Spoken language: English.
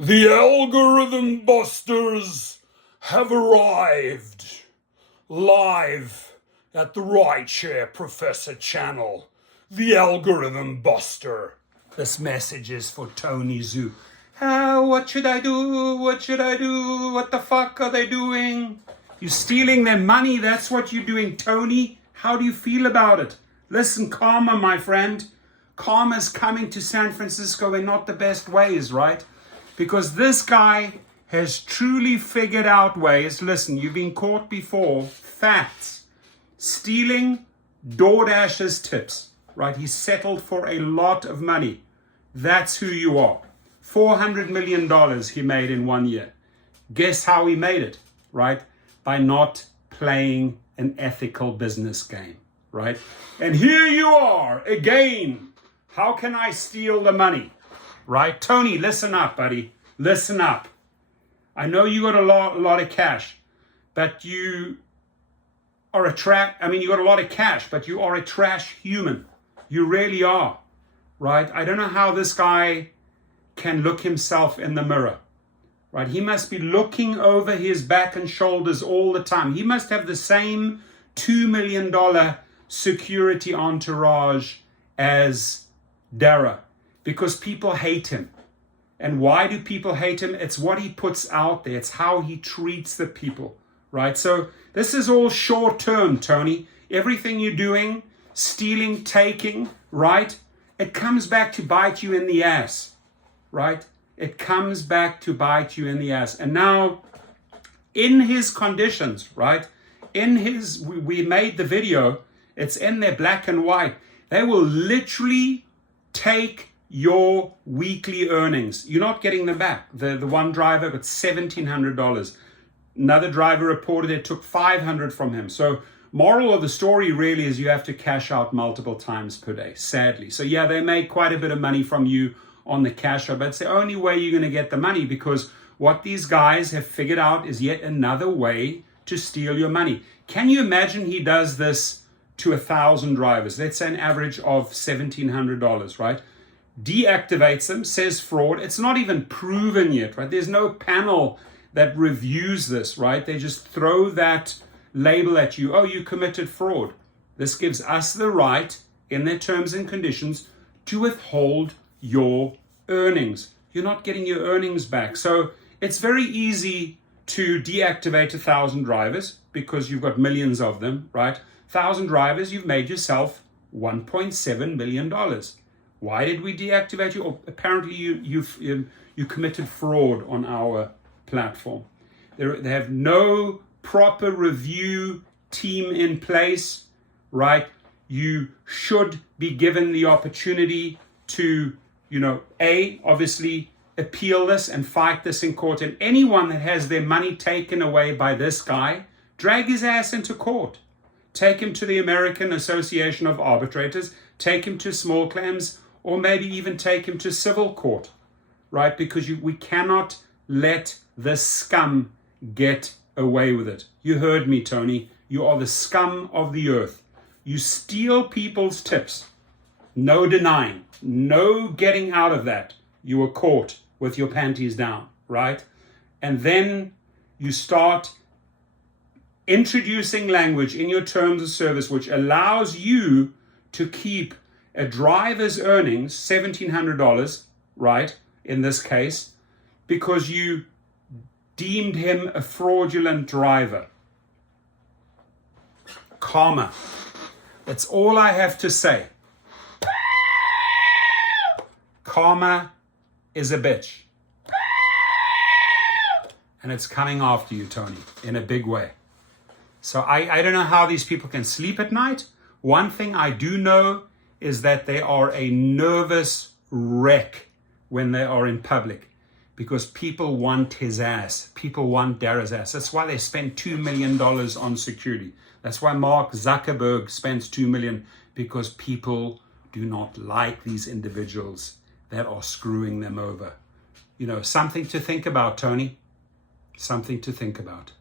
The algorithm busters have arrived live at the Rideshare Professor channel. The algorithm buster. This message is for Tony Xu. What should I do? What should I do? What the fuck are they doing? You're stealing their money. That's what you're doing, Tony. How do you feel about it? Listen, karma, my friend. Karma's coming to San Francisco in not the best ways, right? Because this guy has truly figured out ways. Listen, you've been caught before. Facts. Stealing Doordash's tips, right? He settled for a lot of money. That's who you are. $400 million he made in 1 year. Guess how he made it, right? By not playing an ethical business game, right? And here you are again. How can I steal the money? Right? Tony, listen up, buddy. Listen up. I know you got a lot of cash, but you are you got a lot of cash, but you are a trash human. You really are, right? I don't know how this guy can look himself in the mirror, right? He must be looking over his back and shoulders all the time. He must have the same $2 million security entourage as Dara, because people hate him. And why do people hate him? It's what he puts out there. It's how he treats the people, right? So this is all short term, Tony. Everything you're doing, stealing, taking, right? It comes back to bite you in the ass, right? It comes back to bite you in the ass. And now, in his conditions, right? We made the video. It's in there black and white. They will literally take your weekly earnings. You're not getting them back. The one driver got $1,700. Another driver reported it took $500 from him. So moral of the story really is you have to cash out multiple times per day, sadly. So yeah, they make quite a bit of money from you on the cash out, but it's the only way you're going to get the money, because what these guys have figured out is yet another way to steal your money. Can you imagine he does this to 1,000 drivers? Let's say an average of $1,700, right? Deactivates them, says fraud. It's not even proven yet, right? There's no panel that reviews this, right? They just throw that label at you. Oh, you committed fraud. This gives us the right, in their terms and conditions, to withhold your earnings. You're not getting your earnings back. So it's very easy to deactivate 1,000 drivers because you've got millions of them, right? 1,000 drivers, you've made yourself $1.7 million. Why did we deactivate you? Apparently you committed fraud on our platform. They have no proper review team in place, right? You should be given the opportunity to, obviously appeal this and fight this in court. And anyone that has their money taken away by this guy, drag his ass into court. Take him to the American Association of Arbitrators, take him to small claims, or maybe even take him to civil court, right? Because we cannot let this scum get away with it. You heard me, Tony. You are the scum of the earth. You steal people's tips. No denying. No getting out of that. You were caught with your panties down, right? And then you start introducing language in your terms of service which allows you to keep a driver's earnings, $1,700, right, in this case, because you deemed him a fraudulent driver. Karma. That's all I have to say. Karma is a bitch. And it's coming after you, Tony, in a big way. So I don't know how these people can sleep at night. One thing I do know is that they are a nervous wreck when they are in public, because people want his ass. People want Dara's ass. That's why they spend $2 million on security. That's why Mark Zuckerberg spends $2 million, because people do not like these individuals that are screwing them over. Something to think about, Tony. Something to think about.